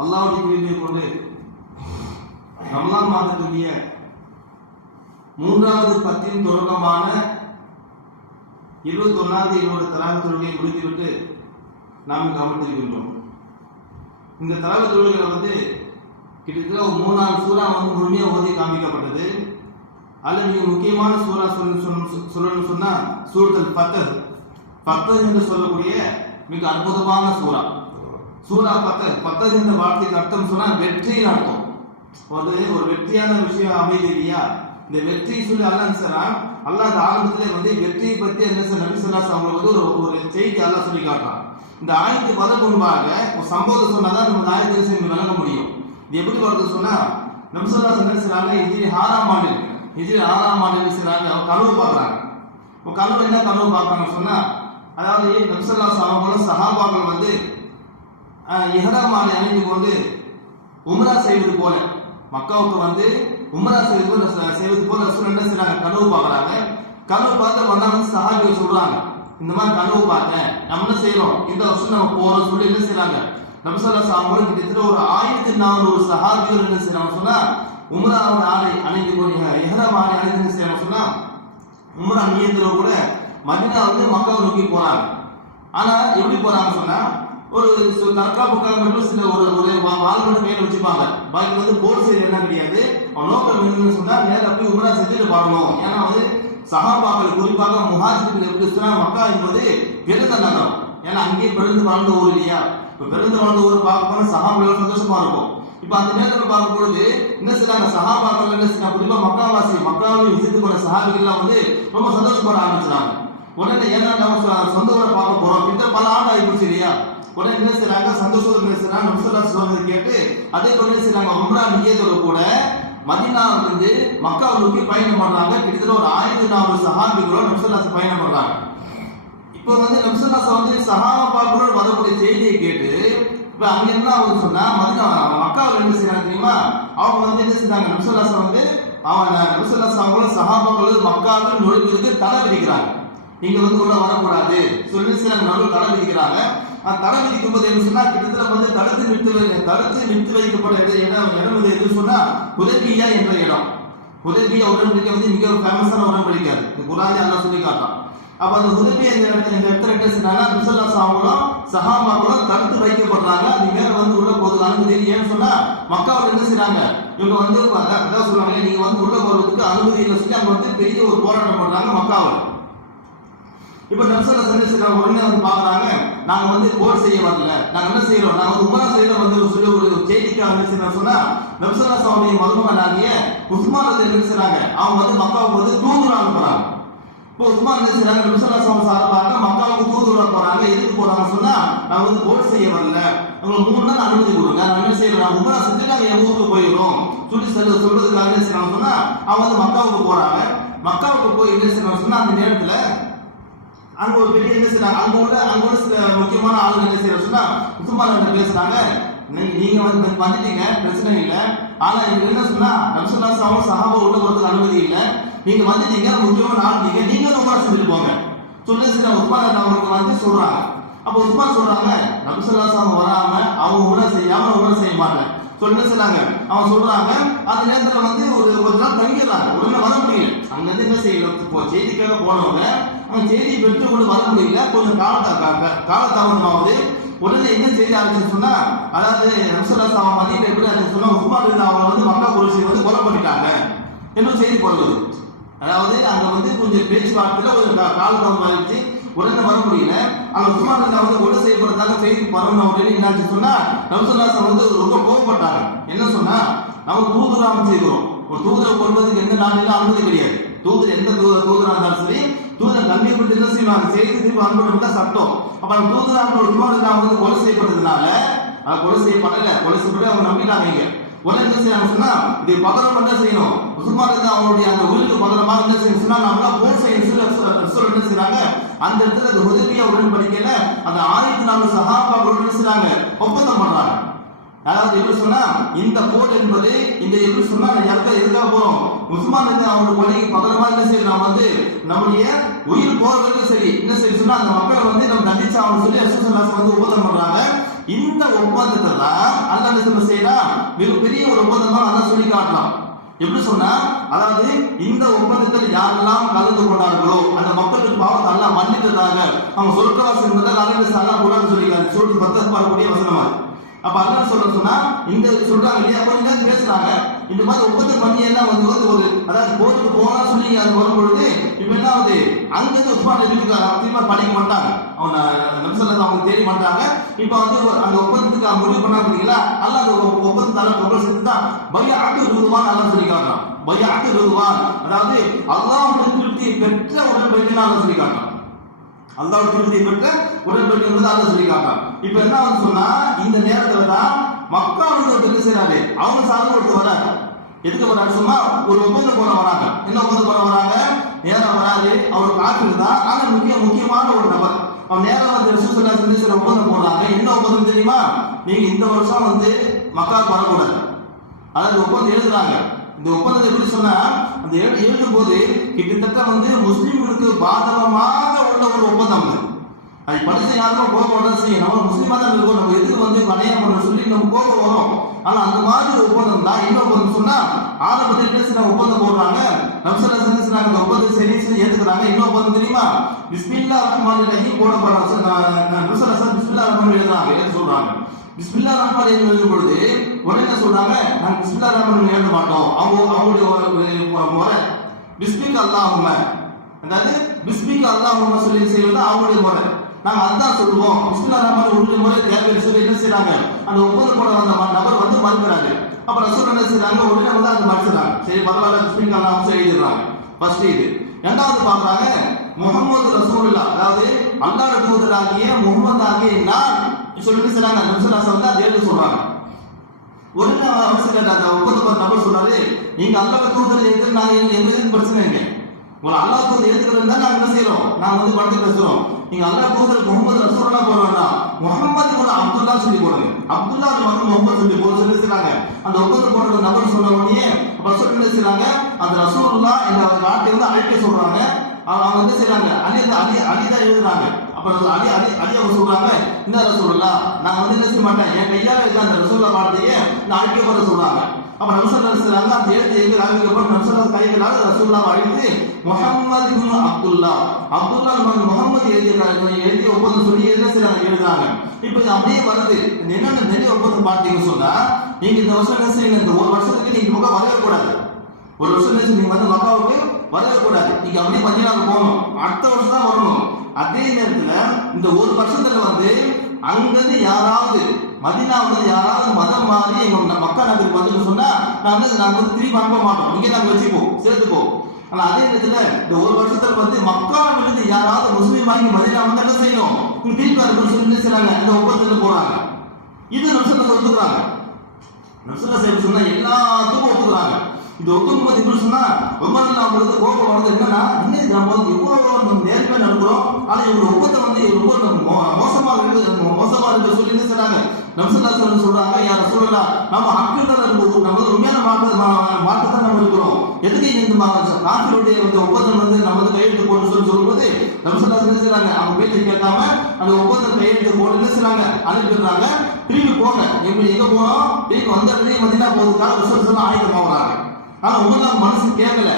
அல்லாவுடைய கிருபையை கொண்டு ரம்லான் மாதத்துடைய மூன்றாவது பத்தின் தொடக்கமான இருபத்தி ஒன்னாவது இருபது தலாக தொழுகையை முடித்துவிட்டு நாம் கவனித்திருக்கின்றோம் இந்த தலாக தொழுகைகளை வந்து கிட்டத்தட்ட ஒரு மூணாவது சூறா வந்து முழுமையாக ஓதி காமிக்கப்பட்டது அதில் மிக முக்கியமான சூறா சொல்லு சொல்லணும்னு சொன்னால் சூரத்தல் பத்தர் பத்தர் என்று சொல்லக்கூடிய மிக அற்புதமான சூறா. சூரா பத்தல். பத்தல் என்ற வார்த்தைக்கு அர்த்தம் சொன்னா வெற்றியில் அர்த்தம். அது ஒரு வெற்றியான விஷயம் அமைதி இல்லையா? இந்த வெற்றி சொல்லி அல்லாஹ் சொன்னா அல்லாஹ் இந்த ஆரம்பத்திலே வந்து வெற்றியை பத்தி என்ன சார் நபி சொல்லாஸ் அவங்க வந்து ஒரு ஒரு செய்தி அல்லாஹ் சொல்லி காட்டுறான். இந்த ஆயத்துக்கு வர முன்பாக ஒரு சம்பவத்தை சொன்னாதான் நம்ம இந்த ஆயத்தை வழங்க விளங்க முடியும். இது எப்படி வருது சொன்னா நம்சல்லா என்ன செய்றாங்க? ஹிஜ்ரி ஆறாம் ஆண்டு. ஹிஜ்ரி ஆறாம் ஆண்டு செய்றாங்க? அவங்க கனவு பார்க்குறாங்க. இப்போ கனவு என்ன கனவு பார்க்கறாங்கன்னு சொன்னா அதாவது நம்சல்லா அவங்களும் சஹாபாக்கள் வந்து இஹராமாலை அணிந்து கொண்டு உம்ரா செய்வது போல. மக்காவுக்கு வந்து உம்ரா செய்வது போல செய்வது போல ரசூல் என்ன செய்றாங்க? கனவு பார்க்கறாங்க. கனவு பார்த்து வந்தாங்க சஹாபிகள் சொல்றாங்க இந்த மாதிரி கனவு பார்த்தேன் நம்ம என்ன செய்யறோம்? இந்த வருஷம் நம்ம போறோம் சொல்லி என்ன செய்றாங்க? நபிசல்லா சாமோடு கிட்டத்தட்ட ஒரு ஆயிரத்தி நானூறு சஹாபிகள் என்ன செய்யறாங்க சொன்னா உம்ராவோட ஆலை அணிந்து கொண்டு இஹ்ராம் ஆடை அணிந்து என்ன செய்றாங்க சொன்னா உம்ரா நியத்துல கூட மதினா வந்து மக்காவை நோக்கி போறாங்க. ஆனா எப்படி போறாங்க சொன்னா ஒரு சு- தற்காப்புக்காக மட்டும் சில ஒரு ஒரு ஆள் மட்டும் கையில வச்சுப்பாங்க. பாக்கி வந்து போர் செய்ய என்ன கிடையாது? அவன் நோக்கம் என்னன்னு சொன்னா நேரம் போய் உமரா செஞ்சுட்டு வரணும் ஏன்னா வந்து சகாபாக்கள் குறிப்பாக முஹாஜிர்கள் எப்படி சொன்னா மக்கா என்பது பிறந்த நகரம். ஏன்னா அங்கேயே பிறந்து வாழ்ந்த ஊர் இல்லையா? இப்ப பிறந்து வாழ்ந்த ஊர் பார்க்க போனா சஹாபாக்கள் சந்தோஷமா இருக்கும். இப்ப அந்த நேரத்தில் பார்க்கும் பொழுது என்ன செய்யறாங்க சகாபாக்கள் என்ன செய்யறாங்க குறிப்பா மக்காவாசி மக்காவை விசித்து போன சஹாபிகள்லாம் வந்து ரொம்ப சந்தோஷப்பட ஆரம்பிச்சாங்க உடனே ஏன்னா நம்ம சொ- சொந்த ஊரை பார்க்க போறோம். இந்த பல ஆண்டு ஆயிப்போச்சு இல்லையா? உடனே என்ன செய்றாங்க? சந்தோஷத்தோட என்ன செய்றாங்க? நம்சல்லா சொல்றதை கேட்டு அதே போல என்ன செய்றாங்க. உம்ரா நியத்தோட கூட மதினாவிலிருந்து இருந்து மக்காவை நோக்கி பயணம் பண்றாங்க. கிட்டத்தட்ட ஒரு ஆயிரத்தி நானூறு சஹாபிகளோட நம்சல்லாஸ் பயணம் பண்றாங்க. இப்போ வந்து நம்சல்லாஸ் வந்து சஹாபாக்களோட வரக்கூடிய செய்தியை கேட்டு இப்ப அங்க என்ன ஆகுது சொன்னா மதினா மக்காவில் என்ன செய்றாங்க தெரியுமா? அவங்க வந்து என்ன செய்றாங்க? நம்சல்லாஸ் வந்து அவன் நம்சல்லாஸ் அவங்களும் சஹாபாக்களும் மக்காவில் நுழைவதற்கு தலை விதிக்கிறாங்க நீங்க வந்து உள்ள வரக்கூடாது. சொல்லி சில நடுவில் தடை விதிக்கிறாங்க தடை விதிக்கும் போது என்ன சொன்னா கிட்டத்தட்ட வந்து தடுத்து நிறுத்தி வை- தடுத்து நிறுத்தி வைக்கப்பட்ட இடம் இடம் இடம் வந்து எதுன்னு சொன்னா உதவியா என்ற இடம். உதவியா உடன்படிக்கை வந்து மிக ஃபேமஸான உடன்படிக்கை அது. இது குரானே சொல்லி காட்டான் அப்ப அந்த உதவி இந்த இடத்துல இந்த இடத்துல என்ன செய்றாங்க முசல்லாஸ் அவங்களும் சஹாபாக்களும் தடுத்து வைக்கப்படுறாங்க. அது வந்து உள்ள போதுக்கு அனுமதி ஏன்னு சொன்னா மக்காவில் என்ன செய்யறாங்க இவங்க வந்து அதான் சொல்லுவாங்க நீங்க வந்து உள்ள போறதுக்கு அனுமதி இல்லை சொல்லி அங்க வந்து பெரிய ஒரு போராட்டம் பண்றாங்க மக்காவில். இப்ப நம்சல சர்வீஸ் உடனே வந்து பாக்குறாங்க நாங்க வந்து போர் செய்ய வரல. நாங்க என்ன செய்யறோம்? நாங்க வந்து உமரா வந்து ஒரு சொல்லி ஒரு செய்திக்கு என்ன சொன்னா நம்சலா சாவுடைய மருமகனாகிய உஸ்மான் வந்து என்ன செய்றாங்க? அவங்க வந்து மக்காவுக்கு வந்து தூதுரா அனுப்புறாங்க இப்போ உஸ்மான் என்ன செய்றாங்க? நம்சலா சாவு சார்பாக மக்காவுக்கு தூதுரா போறாங்க. எதுக்கு போறாங்க சொன்னா நாங்க வந்து போர் செய்ய வரல. உங்களுக்கு மூணு நாள் அனுமதி கொடுங்க. நாங்க என்ன செய்யறோம்? நாங்க உமரா செஞ்சு நாங்க என் ஊருக்கு போயிடும் சொல்லி சொல்ல சொல்றதுக்காக என்ன செய்யறாங்க சொன்னா அவங்க வந்து மக்காவுக்கு போறாங்க. மக்காவுக்கு போய் என்ன செய்யறாங்க சொன்னா அந்த நேரத்துல அங்க ஒரு பெரிய என்ன செய்யறாங்க அங்க உள்ள அங்க உள்ள சில முக்கியமான ஆளுங்க என்ன செய்யறாங்க சொன்னா உஸ்மான் என்ன பேசுறாங்க. நீங்க வந்து வந்துட்டீங்க பிரச்சனை இல்ல. ஆனா இங்க என்ன சொன்னா நம்சுல்லா சாவும் சஹாபா உள்ள போறதுக்கு அனுமதி இல்ல. நீங்க வந்துட்டீங்க முக்கியமான ஆள் நீங்க நீங்களும் உமரா செஞ்சுட்டு போங்க. சொல்லி சில உஸ்மான் அவருக்கு வந்து சொல்றாங்க. அப்ப உஸ்மான் சொல்றாங்க நம்சுல்லா சாவும் வராம அவங்க உமரா செய்யாம உமரா செய்ய மாட்டேன் சொல்லி சொன்னாங்க. அவன் அவங்க சொல்றாங்க அந்த நேரத்துல வந்து ஒரு கொஞ்ச நாள் தங்கிடுறாங்க. உடனே வர முடியல. அங்க இருந்து என்ன செய்யணும் இப்போ செய்திக்காக போனவங்க அவன் செய்தியை பெற்று கூட வர முடியல. கொஞ்சம் காலத்தா காலதாமதமாவது உடனே என்ன செய்தி ஆரம்பிச்சு சொன்னா அதாவது நம்சலாஸ் அவன் மதியில எப்படி ஆச்சு சொன்னா உஸ்மான் இருந்து அவங்க வந்து மக்கா புரட்சியை வந்து கொலை பண்ணிட்டாங்க என்று செய்தி போடுவது அதாவது அங்க வந்து கொஞ்சம் பேச்சுவார்த்தையில ஒரு கா- காலதாமதம் ஆயிடுச்சு. உடனே வர முடியல. அங்க உஸ்மான் இருந்தா வந்து கொலை செய்யப்படுறதாக செய்தி பரவணும் அப்படின்னு என்னாச்சு சொன்னா நம்சலாஸ் வந்து ரொம்ப கோவப்பட்டாங்க. என்ன சொன்னா நம்ம தூதுராமம் செய்கிறோம் ஒரு தூதரை கொள்வதற்கு எந்த நாளிலும் அனுமதி கிடையாது. தூதர் எந்த தூதர் தூதராக இருந்தாலும் சரி தூதர் கண்ணியப்பட்டு என்ன செய்வாங்க? செய்தி திரும்ப அனுப்பணும் தான் சட்டம். அப்ப அந்த தூதராக அவங்களோட நான் வந்து கொலை செய்யப்பட்டதுனால கொலை செய்யப்படல. கொலை செய்யப்பட்டு அவங்க நம்பிட்டாங்க இங்க. உடனே என்ன செய்யறாங்க சொன்னா இது பகரம் என்ன செய்யணும்? உஸ்மான் இருந்து அவங்களுடைய அந்த உயிருக்கு பகரமா என்ன செய்யணும்? சொன்னா நம்மளாம் போர் செய்யணும் சொல்லி என்ன செய்யறாங்க? அந்த இடத்துல அந்த உதவியா உடன்படிக்கையில அந்த ஆயிரத்தி நாலு சகாபாக்களோட என்ன செய்யறாங்க? ஒப்பந்தம் பண்றாங்க. அதாவது எப்படி சொன்னா இந்த போர் என்பது இந்த எப்படி சொன்னா எதுக்காக எதுக்காக போறோம்? உஸ்மான் வந்து அவங்க கொலைக்கு பகரமா என்ன சரி நாம வந்து நம்முடைய உயிர் போறதுக்கு சரி என்ன சரி சொன்னா அந்த மக்களை வந்து நம்ம தண்டிச்சு சொல்லி அசுசல்லாஸ் வந்து ஒப்பந்தம் பண்றாங்க. இந்த ஒப்பந்தத்தை தான் அல்லாஹ் என்ன செய்யலாம் மிகப்பெரிய ஒரு ஒப்பந்தமா அதான் சொல்லி காட்டலாம் எப்படி சொன்னா அதாவது இந்த ஒப்பந்தத்தில் யாரெல்லாம் கலந்து கொண்டார்களோ அந்த மக்களுக்கு பாவத்தை அல்லாஹ் மன்னித்ததாக அவங்க சொர்க்கவாசி என்பதை அல்லாஹ் அல்லாஹ் கூடாது சொல்லிக்கிறாங்க சொல்லிட்டு பத்து பார்க்கக்கூடிய வசனமா அப்ப அல்லாஹ் சொல்ற சொன்னா இந்த சொல்றாங்க இல்லையா? கொஞ்ச நேரம் பேசுறாங்க. இந்த மாதிரி ஒப்பந்தம் பண்ணி எல்லாம் வந்து வந்து ஒரு அதாவது போருக்கு போனா சொல்லி அது வரும்பொழுது இப்ப என்ன ஆகுது? அங்க இருந்து உஸ்மான் வீட்டுக்கு திரும்ப படிக்க மாட்டாங்க அவன் நம்சல்லா அவங்க தேடி மாட்டாங்க. இப்ப வந்து அந்த ஒப்பந்தத்துக்கு அவங்க முடிவு பண்ணா பார்த்தீங்களா அல்ல அந்த ஒப்பந்தம் ஒப்பந்தத்தால பொருள் செஞ்சு தான் பைய ஆட்டு ரூபான்னு அல்ல சொல்லி காட்டுறான். பைய ஆட்டு ரூபான் அதாவது அல்லாவுடைய திருப்தியை பெற்ற உடன்படிக்கை அல்ல சொல்லி காட்டுறான். அல்லாஹ் திருப்தியை பெற்ற உடன்படிக்கை அல்ல சொல்லி காட்டுறான். இப்ப என்ன வந்து சொன்னா இந்த நேரத்துல தான் மக்கா வந்து ஒருத்தர் செய்யறாரு அவங்க சார்ந்து கொடுத்து வராரு எதுக்கு வராரு சும்மா ஒரு ஒப்பந்தம் போட வராங்க. என்ன ஒப்பந்தம் போட வராங்க? நேரம் வராது. அவர் காற்று தான். ஆனா முக்கிய முக்கியமான ஒரு நபர். அவன் நேரம் வந்து ரசூசல்லா சொல்லி சில ஒப்பந்தம் போடுறாங்க. என்ன ஒப்பந்தம் தெரியுமா? நீங்க இந்த வருஷம் வந்து மக்காவுக்கு வரக்கூடாது. அதாவது ஒப்பந்தம் எழுதுறாங்க. இந்த ஒப்பந்தத்தை எப்படி சொன்னா அந்த எழுதும் போது கிட்டத்தட்ட வந்து முஸ்லிம்களுக்கு பாதகமாக உள்ள ஒரு ஒப்பந்தம் அது அது படிச்ச யாருக்கும் கோபம் தான் செய்யும். நம்ம முஸ்லீமா தான் இருக்கோம் நம்ம எதுக்கு வந்து பணையம் பண்ண சொல்லி நம்ம கோபம் வரும் ஆனா அந்த மாதிரி ஒரு ஒப்பந்தம் தான் இன்னும் ஒப்பந்தம் சொன்னா ஆரம்பத்தில் பேசுற ஒப்பந்தம் போடுறாங்க. நம்சல செஞ்சுறாங்க அந்த ஒப்பந்தம் சரி ஏத்துக்கிறாங்க. இன்னும் ஒப்பந்தம் தெரியுமா? பிஸ்மில்லா ரஹ்மான் ரஹீம் போட நம்சல சார் பிஸ்மில்லா ரஹ்மான் எழுதுறாங்க எழுத சொல்றாங்க. பிஸ்மில்லா ரஹ்மான் எழுதும் பொழுது உடனே என்ன சொல்றாங்க? நாங்க பிஸ்மில்லா ரஹ்மான் எழுத மாட்டோம். அவங்க அவங்களுடைய முறை பிஸ்மிக் அல்லாஹும்ம அதாவது பிஸ்மிக் அல்லாஹும்ம சொல்லி செய்வது அவங்களுடைய முறை. நாங்கள் அதான் சொல்லுவோம். பிஸ்மில்லா ரஹ்மான் உங்களுடைய முறை தேவைன்னு சொல்லி என்ன செய்யறாங்க அந்த ஒப்பந்தம் போட வந்த நபர் வந்து மறுக்கிறாங்க. அப்ப ரசூல் என்ன செய்றாங்க? உடனே வந்து அதை மறுக்கிறாங்க. சரி பரவாயில்ல பிஸ்மிக் அல்லாஹ் எழுதிடுறாங்க. ஃபர்ஸ்ட் இது. ரெண்டாவது பாக்குறாங்க முகமது ரசூலுல்லாஹ் அதாவது அல்லாஹ் தூதராகிய முகமது ஆகிய நான் சொல்லிட்டு செய்றாங்க? ரசூலுல்லாஹ் வந்து அதே சொல்றாங்க. உடனே அவர் அவசரம் அந்த ஒப்பந்த நபர் சொன்னாரு நீங்க அல்லாஹ் தூதர் எது நான் எங்க எதுக்கு பிரச்சனை இல்லை. உங்களை அல்லாஹ் தூதர் ஏத்துக்கிறது தான் நாங்க என்ன செய்யறோம்? நாங்க வந்து படத்து பேசுறோம். நீங்க அல்லாஹ் தூதர் முகமது ரசூல்லா போட வேண்டாம். முகமது கூட அப்துல்லா சொல்லி போடுங்க. அப்துல்லா வந்து முகமது சொல்லி போட சொல்லி செய்றாங்க. அந்த ஒப்பந்தம் போடுற நபர் சொன்ன உடனே ரசூல் என்ன செய்றாங்க? அந்த ரசூல்லா எங்க நாட்டை வந்து அழைக்க சொல்றாங்க. அவங்க அவங்க என்ன செய்றாங்க? அலி அலி அலி தான் எழுதுறாங்க. அப்ப அடி அலி அலி அலி அவங்க சொல்றாங்க இந்த ரசூல்லா நான் வந்து என்ன செய்ய மாட்டேன் என் கையால இருக்க அந்த ரசூல்லா வார்த்தையை நான் அழிக்க போற சொல்றாங்க. அப்ப ரசூல்லா செய்றாங்க அந்த எழுத்து எங்க ஆரம்பிக்கப்படும் ரசூல்லா கைகளால் ரசூல்லா அழித்து முகமது இப்னு அப்துல்லா அப்துல்லா நம்ம முகமது எழுதியிருக்காங்க. எழுதி ஒப்பந்தம் சொல்லி என்ன செய்றாங்க எழுதுறாங்க. இப்போ இது அப்படியே வருது. என்னென்ன நிறைய ஒப்பந்தம் பார்த்தீங்கன்னு சொன்னா நீங்க இந்த வருஷம் என்ன செய்யுங்க? இந்த ஒரு வருஷத்துக்கு நீங்க முகம் வரவே ஒரு வருஷம் கழிச்சு நீங்க வந்து மக்காவுக்கு வரவே கூடாது நீங்க அப்படியே மதினாவுக்கு போகணும். அடுத்த வருஷம் தான் வரணும். அதே நேரத்துல இந்த ஒரு வருஷத்துல வந்து அங்கிருந்து யாராவது மதினாவில் யாராவது மதம் மாறி எங்க ந- மக்கா நகருக்கு வந்து சொன்னா நான் வந்து நாங்க வந்து திருப்பி அனுப்ப மாட்டோம். இங்கே நாங்க வச்சுப்போம் சேர்த்துப்போம் ஆனா அதே நேரத்துல இந்த ஒரு வருஷத்துல வந்து மக்காவிலிருந்து யாராவது முஸ்லீம் வாங்கி மதினா வந்து என்ன செய்யணும்? நீங்க திருப்பி சொல்லி என்ன செய்றாங்க? இந்த ஒப்பந்தத்துல போறாங்க. இது நம்சத்தை ஒத்துக்கிறாங்க. நசுரா செய்ய சொன்னா எல்லாத்துக்கும் ஒத்துக்கிறாங்க. இது ஒத்துக்கும்போது எப்படி சொன்னா ரொம்ப நல்லா அவங்களுக்கு கோபம் வருது என்னன்னா இன்னும் நம்ம வந்து இவ்வளவு நம்ம நேர்மையா நடக்கிறோம். ஆனா இவங்க ஒப்பந்தம் வந்து ரொம்ப மோ- மோசமா இருக்கு மோசமா இருக்கு சொல்லி என்ன சொல்றாங்க நம்சல்லா சொல்லி சொல்றாங்க யார சொல்லலாம் நம்ம ஹக்குதான் இருக்கும் நம்ம உண்மையான மாற்று மாற்று தான் நம்ம இருக்கிறோம். எதுக்கு இந்த நாட்டினுடைய வந்து ஒப்பந்தம் வந்து நம்ம வந்து கையெழுத்து போட்டு சொல்லி சொல்லும்போது நம்சல்லா என்ன செய்றாங்க? அவங்க பேச்சு கேட்காம அந்த ஒப்பந்தம் கையெழுத்து போட்டு என்ன செய்றாங்க? அனுப்பிடுறாங்க. திரும்பி போங்க. எப்படி எங்க போனோம் திரும்பி வந்த இடத்துலயே பார்த்தீங்கன்னா போகுதுக்காக விசுவாசம் ஆயுதமாகறாங்க ஆனா உங்களுக்கு மனசு கேட்கல.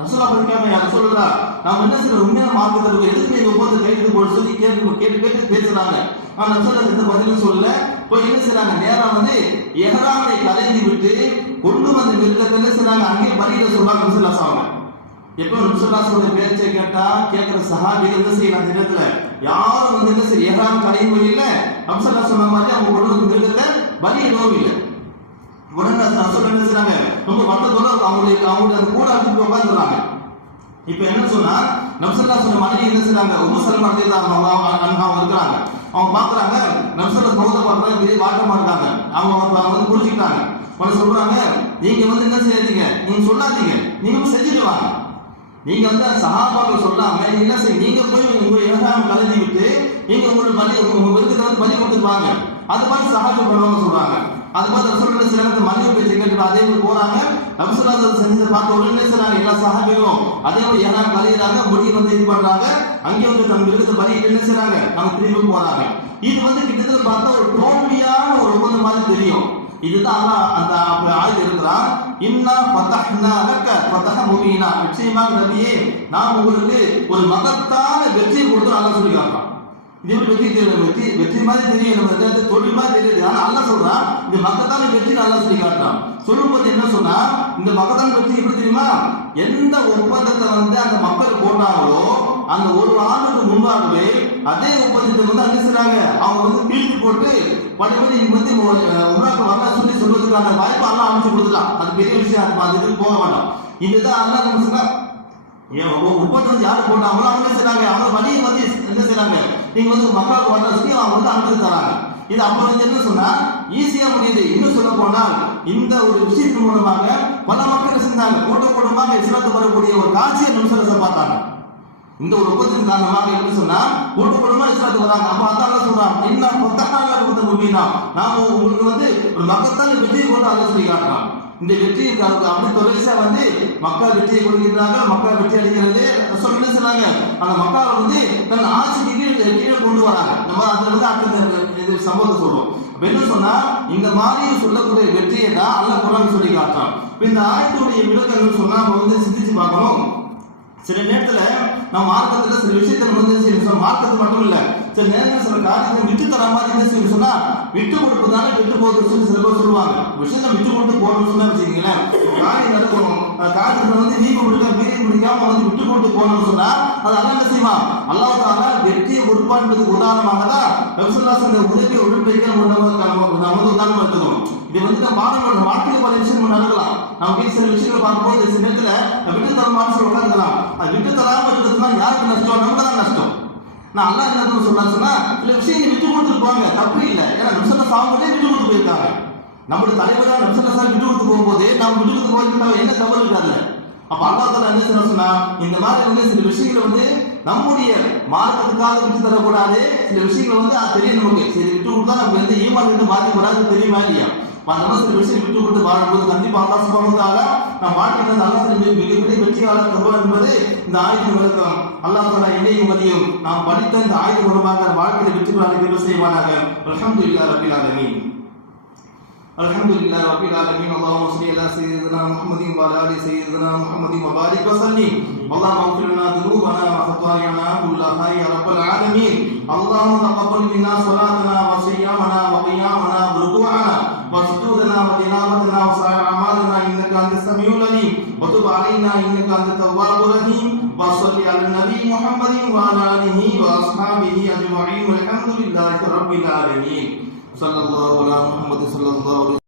ரசூலா போய் கேட்க யார் சொல்லுறா நாம என்ன செய்யறோம் உண்மையான மார்க்கத்தை எதுக்கு நீங்க ஒவ்வொரு கைது போட்டு சொல்லி கேட்டு கேட்டு கேட்டு பேசுறாங்க. ஆனா ரசூலா எந்த பதிலும் சொல்லல. போய் என்ன செய்றாங்க? நேரம் வந்து எஹராமை கலைந்து விட்டு கொண்டு வந்த மிருகத்தை என்ன செய்றாங்க. அங்கேயே பலியிட சொல்றாங்க ரசூலா சாங்க எப்போ நபிசுல்லாசோட பேச்சை கேட்டா கேட்கிற சஹாபிகள் என்ன செய்யலாம் அந்த இடத்துல? யாரும் வந்து என்ன செய்ய எஹராம் கலையும் வழியில நபிசுல்லா சொன்ன மாதிரி அவங்க கொண்டு வந்த மிருகத்தை பலியிடவும் இல்லை. உடனே ரசூல் என்ன செய்றாங்க? ரொம்ப வருத்தத்தோட அவங்களுக்கு அவங்களுக்கு அந்த கூட அனுப்பி உட்காந்துறாங்க இப்ப என்ன சொன்னா நம்சல்லா சொன்ன மனைவி என்ன செய்றாங்க? உம்மு சல்மா ரலியல்லாஹு அவங்க அன்ஹா அவங்க இருக்கிறாங்க. அவங்க பாக்குறாங்க நம்சல்லா சௌத பாக்குறாங்க பெரிய வாட்டமா இருக்காங்க. அவங்க வந்து அவங்க வந்து புரிஞ்சுக்கிட்டாங்க உடனே சொல்றாங்க நீங்க வந்து என்ன செய்யாதீங்க? நீங்க சொல்லாதீங்க. நீங்க செஞ்சுட்டு வாங்க. நீங்க வந்து அந்த சகாபாக்கள் சொல்லாம என்ன செய்ய நீங்க போய் உங்க இலகாரம் கலந்து விட்டு நீங்க உங்களோட பலி உங்க விருதுக்கு வந்து பலி கொடுத்துட்டு அது மாதிரி சகாஜம் பண்ணுவாங்க சொல்றாங்க. அது மாதிரி ரசூலுடைய சில நேரத்துல மன்னிப்பு பேச்சு கேட்டு அதே மாதிரி போறாங்க. நபிசுல்லாஹு செஞ்சதை பார்த்து உடனே செய்றாங்க? எல்லா சகாபிகளும் அதே மாதிரி ஏறாங்க கலையிறாங்க முடிவு வந்து இது பண்றாங்க. அங்கே வந்து தம் விருது பலி என்ன செய்றாங்க? நம்ம திரும்பி போறாங்க. இது வந்து கிட்டத்தட்ட பார்த்தா ஒரு தோல்வி தெரியும். இதுதான் அல்லாஹ் அந்த ஆயுத இருக்கிறான். இன்னா ஃபதஹ்னா லக்க ஃபதஹ முபீனா. நிச்சயமாக நபியே நான் உங்களுக்கு ஒரு மகத்தான வெற்றி கொடுத்து நல்லா சொல்லி காட்டுறான். இது வெற்றி தெரியும் வெற்றி வெற்றி மாதிரி தெரியும் நம்ம அது தொழில் மாதிரி தெரியுது. ஆனா அல்ல சொல்றான் இந்த மகத்தான வெற்றி நல்லா சொல்லி காட்டுறான். சொல்லும்போது என்ன சொன்னா இந்த மகத்தான வெற்றி எப்படி தெரியுமா? எந்த ஒப்பந்தத்தை வந்து அந்த மக்கள் போட்டாங்களோ அந்த ஒரு ஆண்டுக்கு முன்பாகவே அதே ஒப்பந்தத்தை வந்து அனுசரிச்சாங்க அவங்க வந்து கிழித்து போட்டு பழையபடி இங்க வந்து உமராக்கு வர சொல்லி சொல்றதுக்கான வாய்ப்பு எல்லாம் அமைச்சு கொடுத்துட்டான். அது பெரிய விஷயம் அது பார்த்துட்டு இதுக்கு போக வேண்டாம். இதுதான் அல்லாஹ் நம்ம முப்பத்தஞ்சு ஏன் யாரு போட்டாங்களோ அவங்க என்ன செய்றாங்க. அவங்க வழியை வந்து என்ன செய்றாங்க? நீங்க வந்து மக்களுக்கு வர சொல்லி அவங்க வந்து அனுமதி தராங்க இது அப்போ வந்து என்ன சொன்னா ஈஸியா முடியுது. இன்னும் சொல்ல போனால் இந்த ஒரு விஷயத்தின் மூலமாக பல மக்கள் செஞ்சாங்க? கூட்ட கூட்டமாக இஸ்லாத்து வரக்கூடிய ஒரு காட்சியை நிமிஷத்தை பார்த்தாங்க. இந்த ஒரு ஒப்பந்தத்தின் காரணமாக எப்படி சொன்னா கூட்டு குடும்பமா இஸ்லாத்துக்கு வராங்க. அப்ப அதான் சொல்றான் என்ன பொத்தகால கொடுத்த முபீனா. நாம உங்களுக்கு வந்து ஒரு மக்கத்தால் வெற்றியை கொண்டு அதை சொல்லி காட்டுறான். இந்த வெற்றியை கா- அப்படி தொடர்ச்சியா வந்து மக்கள் வெற்றியை கொடுக்கிறாங்க மக்கள் வெற்றி அளிக்கிறது சொல்லி சொன்னாங்க? அந்த மக்களை வந்து தன் ஆட்சிக்கு கீழே கீழே கொண்டு வராங்க. நம்ம அதுல வந்து அடுத்த இது சம்பவத்தை சொல்றோம். என்ன சொன்னா இந்த மாதிரி சொல்லக்கூடிய வெற்றியை தான் அல்ல குரான் சொல்லி காட்டுறான். இந்த ஆயத்துடைய விளக்கங்கள் சொன்னா நம்ம வந்து சிந்திச்சு பார்க்கணும். சில நேரத்துல நம்ம மார்க்கத்துல சில விஷயத்தை நம்ம வந்து சரி மார்க்கத்து மட்டும் இல்ல சில நேரத்துல சில காரியத்தை விட்டு தர மாதிரி என்ன செய்யணும் சொன்னா விட்டு கொடுப்பு தானே விட்டு போகுது சொல்லி சில பேர் சொல்லுவாங்க. விஷயத்த விட்டு கொடுத்து போகணும்னு சொன்னா வச்சுக்கீங்களேன் காரியம் நடக்கணும் அந்த காரியத்துல வந்து நீங்க கொடுக்க மீறி பிடிக்காம வந்து விட்டு கொடுத்து போகணும்னு சொன்னா அது அல்ல என்ன செய்வான் அல்லாஹ் தாலா வெற்றியை கொடுப்பான்றதுக்கு உதாரணமாக தான் ரசூலுல்லாஹ் இந்த உதவியை உடன்படிக்கை நம்ம நம்ம வந்து உதாரணம் எடுத்துக்கணும். இது வந்து நம்ம மாணவர்கள் வாழ்க்கையில் பல விஷயம் நம்ம நடக்கலாம். நம்ம வீட்டு சில விஷயங்களை பார்க்கும்போது சில நேரத்துல விட்டு தரமான அது விட்டு தராம இருக்கிறதுனா யாருக்கு நஷ்டம்? நம்ம தான் நஷ்டம். நான் அல்லாஹ் என்ன சொல்றேன் சொன்னா இல்ல விஷயம் விட்டு கொடுத்துட்டு போங்க. தப்பு இல்லை. ஏன்னா நிமிஷத்தை சாப்பிட்டே விட்டு கொடுத்து போயிருக்காங்க. நம்மளுடைய தலைவரா நிமிஷத்தை சார் விட்டு கொடுத்து போகும்போது நம்ம விட்டு கொடுத்து போயிருக்கோம் என்ன தவறு இருக்காதுல்ல. அப்ப அல்லா தாலா என்ன சொன்னா இந்த மாதிரி வந்து சில விஷயங்களை வந்து நம்முடைய மார்க்கத்துக்காக விட்டு தரக்கூடாது. சில விஷயங்களை வந்து அது தெரியும் நமக்கு. சரி விட்டு கொடுத்தா நமக்கு எந்த ஈமான் வந்து பாதிக்கப்படாது தெரியுமா இல்லையா? அப்ப அந்த மாதிரி சில விஷயம் விட்டு கொடுத்து வாழும்போது கண்டிப்பா அல்லாஹ் சுபஹானஹு நம் வாழ்க்கையில் வந்து அல்லாஹ் தன்னை மிகப்பெரிய வெற்றியாளர் தருவார் என்பது இந்த ஆயுத விளக்கம் அல்லாஹ் தாலா இணையும் மதியும் நாம் படித்த இந்த ஆயுத மூலமாக வாழ்க்கையில் வெற்றி பெற அனைத்து செய்வானாக அல்ஹம்துலில்லாஹ் ரபில் ஆலமீன் الحمد لله رب العالمين اللهم صل على سيدنا محمد وعلى ال سيدنا محمد وبارك وسلم اللهم اغفر لنا ذنوبنا وخطايانا كلها يا رب العالمين اللهم تقبل منا صلاتنا সাল্লাল্লাহু আলা মুহাম্মদ সাল্লাল্লাহু